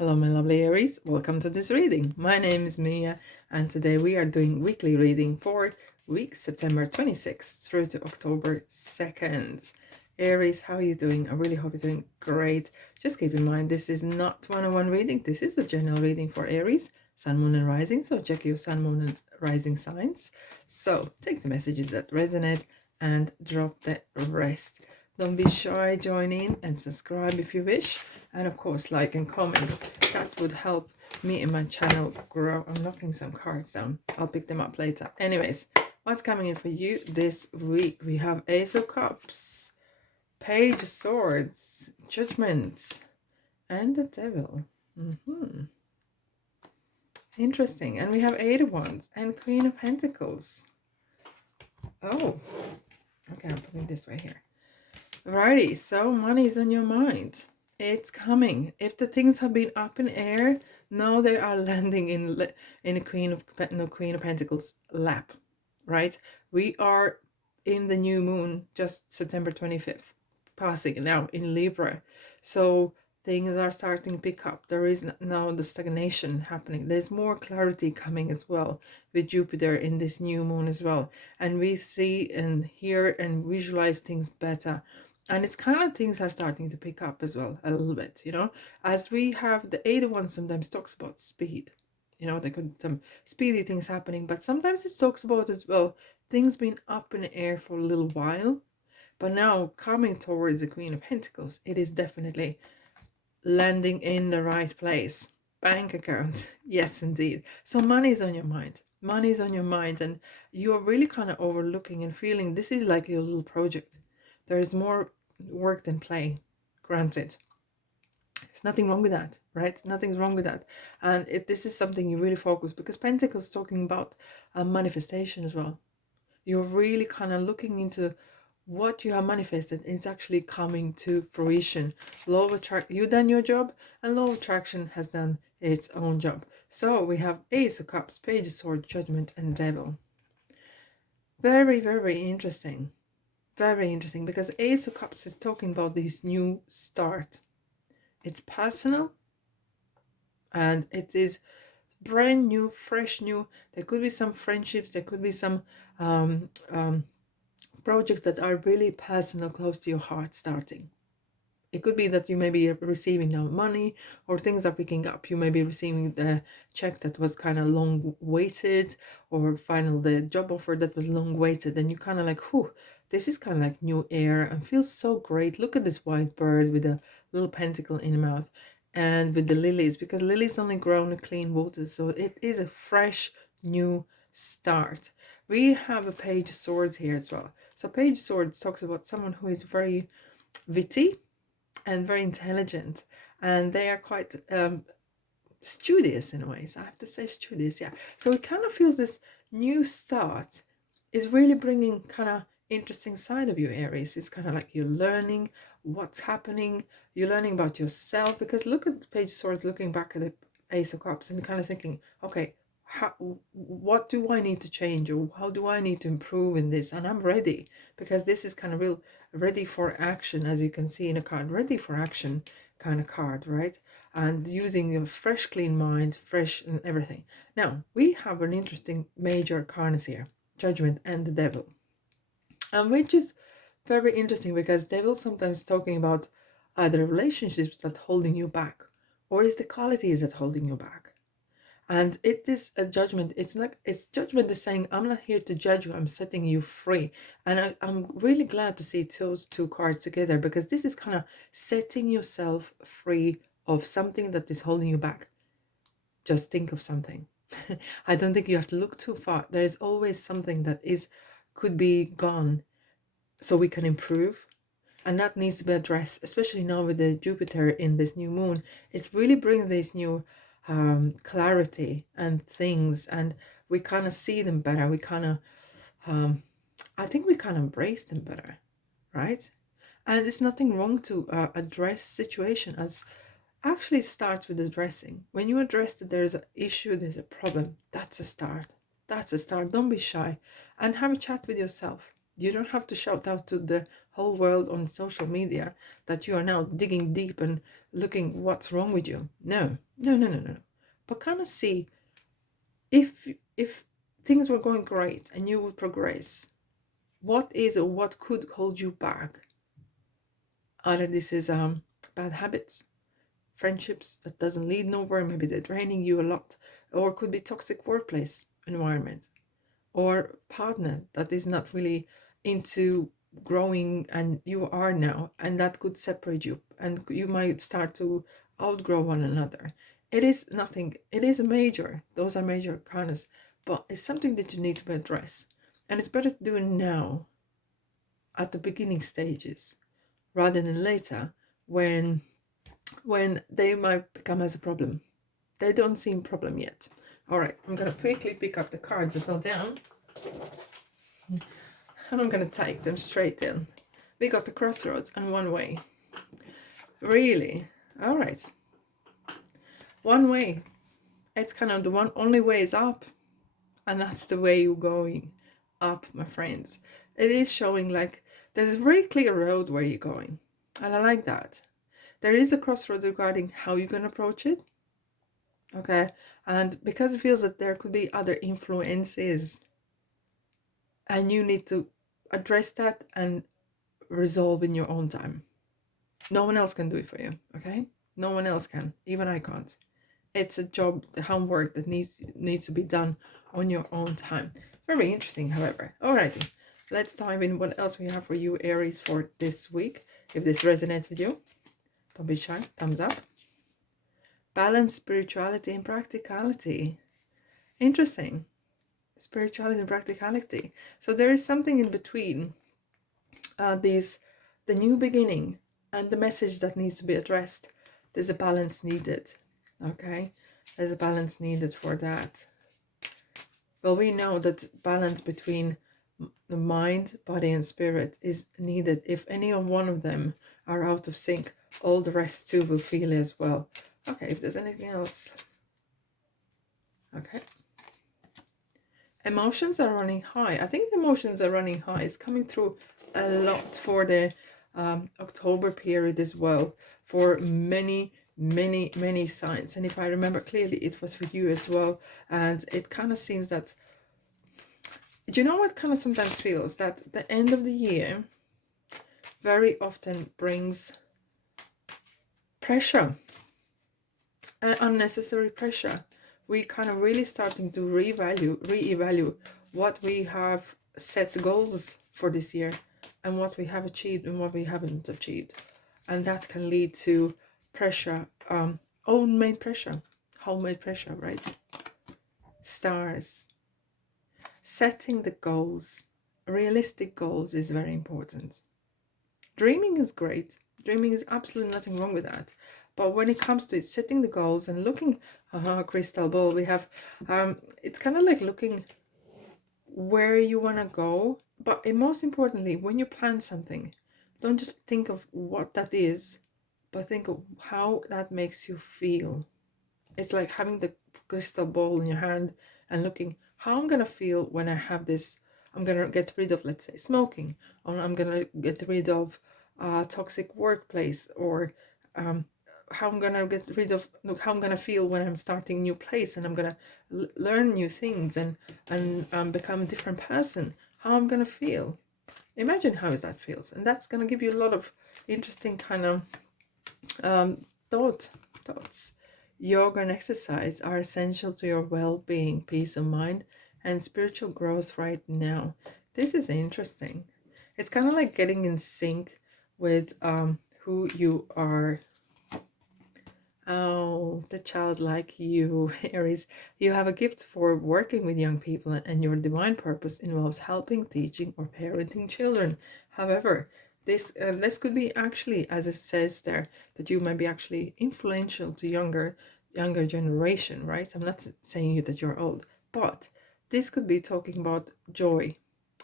Hello, my lovely Aries. Welcome to this reading. My name is Mia, and today we are doing weekly reading for week September 26th through to October 2nd. Aries, how are you doing? I really hope you're doing great. Just keep in mind, this is not one-on-one reading. This is a general reading for Aries, Sun, Moon, and Rising. So check your Sun, Moon, and Rising signs. So take the messages that resonate and drop the rest. Don't be shy, join in and subscribe if you wish. And of course, like and comment. That would help me and my channel grow. I'm knocking some cards down. I'll pick them up later. Anyways, what's coming in for you this week? We have Ace of Cups, Page of Swords, Judgment, and the Devil. Interesting. And we have Eight of Wands and Queen of Pentacles. Oh, okay, I'm putting this right here. Alrighty, so money is on your mind. It's coming. If the things have been up in air, now they are landing in a Queen of Pentacles lap, right? We are in the new moon, just September 25th, passing now in Libra. So things are starting to pick up. There is now the stagnation happening. There's more clarity coming as well with Jupiter in this new moon as well. And we see and hear and visualize things better. And it's kind of things are starting to pick up as well, a little bit, as we have the Eight of Wands sometimes talks about speed. There could be some speedy things happening, but sometimes it talks about as well things being up in the air for a little while. But now coming towards the Queen of Pentacles, it is definitely landing in the right place. Bank account. Yes, indeed. So money is on your mind. Money is on your mind, and you are really kind of overlooking and feeling this is like your little project. There is more work than play, granted. There's nothing wrong with that, right? Nothing's wrong with that. And if this is something you really focus, because Pentacles is talking about manifestation as well. You're really kind of looking into what you have manifested. It's actually coming to fruition. Law of attraction, you done your job, and law of attraction has done its own job. So we have Ace of Cups, Page of Swords, Judgment, and Devil. Very, very interesting. Very interesting, because Ace of Cups is talking about this new start. It's personal, and it is brand new, fresh new. There could be some friendships, there could be some projects that are really personal, close to your heart starting. It could be that you may be receiving now money, or things are picking up. You may be receiving the check that was kind of long waited, or the job offer that was long waited, and you kind of like, whew, this is kind of like new air and feels so great. Look at this white bird with a little pentacle in the mouth, and with the lilies, because lilies only grow in clean water, so it is a fresh new start. We have a Page of Swords here as well. So Page of Swords talks about someone who is very witty and very intelligent, and they are quite studious in ways. I have to say studious, yeah. So it kind of feels this new start is really bringing kind of interesting side of you, Aries. It's kind of like you're learning what's happening, you're learning about yourself, because look at the Page of Swords looking back at the Ace of Cups and kind of thinking, okay, what do I need to change, or how do I need to improve in this? And I'm ready, because this is kind of real ready for action, as you can see in a card, ready for action kind of card, right? And using a fresh, clean mind, fresh and everything. Now, we have an interesting major cards here, Judgment and the Devil. And which is very interesting, because Devil sometimes talking about either relationships that holding you back, or is the qualities that holding you back. And it is a judgment. It's judgment is saying, I'm not here to judge you, I'm setting you free. And I'm really glad to see those two cards together, because this is kind of setting yourself free of something that is holding you back. Just think of something. I don't think you have to look too far. There is always something that could be gone, so we can improve. And that needs to be addressed, especially now with the Jupiter in this new moon. It really brings this new clarity and things, and we kind of see them better. We kind of I think we kind of embrace them better, right? And it's nothing wrong to address situation, as actually starts with addressing. When you address that there's an issue, there's a problem, that's a start. That's a start. Don't be shy, and have a chat with yourself. You don't have to shout out to the whole world on social media that you are now digging deep and looking what's wrong with you. No, no, no, no, no. But kind of see if things were going great and you would progress, what is or what could hold you back? Either this is bad habits, friendships that doesn't lead nowhere, maybe they're draining you a lot, or could be toxic workplace environment, or partner that is not really into growing and you are now, and that could separate you and you might start to outgrow one another. It is nothing, it is a major, those are major kindness, but it's something that you need to address, and it's better to do it now at the beginning stages rather than later when they might become as a problem. They don't seem problem yet. All right, I'm gonna quickly pick up the cards that fell down, and I'm gonna take them straight in. We got the crossroads and one way. Really? All right. One way. It's kind of the one only way is up, and that's the way you're going up, my friends. It is showing like there's a very clear road where you're going, and I like that. There is a crossroads regarding how you can approach it. Okay, and because it feels that there could be other influences, and you need to address that and resolve in your own time. No one else can do it for you, okay? No one else can, even I can't. It's a job, the homework that needs to be done on your own time. Very interesting, however. Alrighty, let's dive in what else we have for you, Aries, for this week. If this resonates with you, don't be shy, thumbs up. Balance spirituality and practicality. Interesting. Spirituality and practicality. So there is something in between the new beginning and the message that needs to be addressed. There's a balance needed. Okay, there's a balance needed for that. Well, we know that balance between the mind, body, and spirit is needed. If any of one of them are out of sync, all the rest too will feel as well. Okay, if there's anything else. Okay. Emotions are running high. I think the emotions are running high. It's coming through a lot for the October period as well, for many signs. And if I remember clearly, it was for you as well. And it kind of seems that, do you know what kind of sometimes feels that the end of the year very often brings pressure, unnecessary pressure. We kind of really starting to reevaluate what we have set goals for this year and what we have achieved and what we haven't achieved. And that can lead to pressure, homemade pressure, right? Stars. Setting the goals, realistic goals, is very important. Dreaming is great. Dreaming is absolutely nothing wrong with that. But when it comes to it, setting the goals and looking, crystal ball, we have, it's kind of like looking where you want to go. But most importantly, when you plan something, don't just think of what that is, but think of how that makes you feel. It's like having the crystal ball in your hand and looking how I'm going to feel when I have this. I'm going to get rid of, let's say, smoking, or I'm going to get rid of toxic workplace, or how I'm going to get rid of, look, how I'm going to feel when I'm starting a new place and I'm going to learn new things and become a different person. How I'm going to feel. Imagine how that feels. And that's going to give you a lot of interesting kind of thoughts. Yoga and exercise are essential to your well-being, peace of mind, and spiritual growth right now. This is interesting. It's kind of like getting in sync with who you are. Oh, the childlike you, Aries. You have a gift for working with young people, and your divine purpose involves helping, teaching, or parenting children. However, this could be actually, as it says there, that you might be actually influential to younger generation, right? I'm not saying you that you're old, but this could be talking about joy.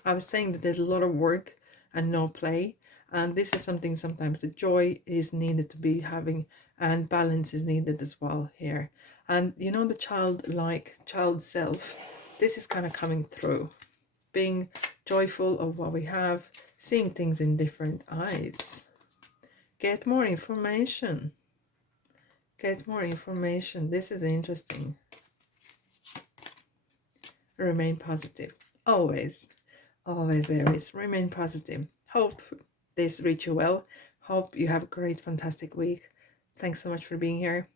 I was saying that there's a lot of work and no play, and this is something sometimes the joy is needed to be having, and balance is needed as well here. And you know, the child self, this is kind of coming through, being joyful of what we have, seeing things in different eyes. Get more information. Get more information. This is interesting. Remain positive. Always. Always, Aries. Remain positive. Hope this reach you well. Hope you have a great, fantastic week. Thanks so much for being here.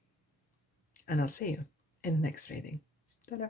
And I'll see you in the next reading. Ta-da.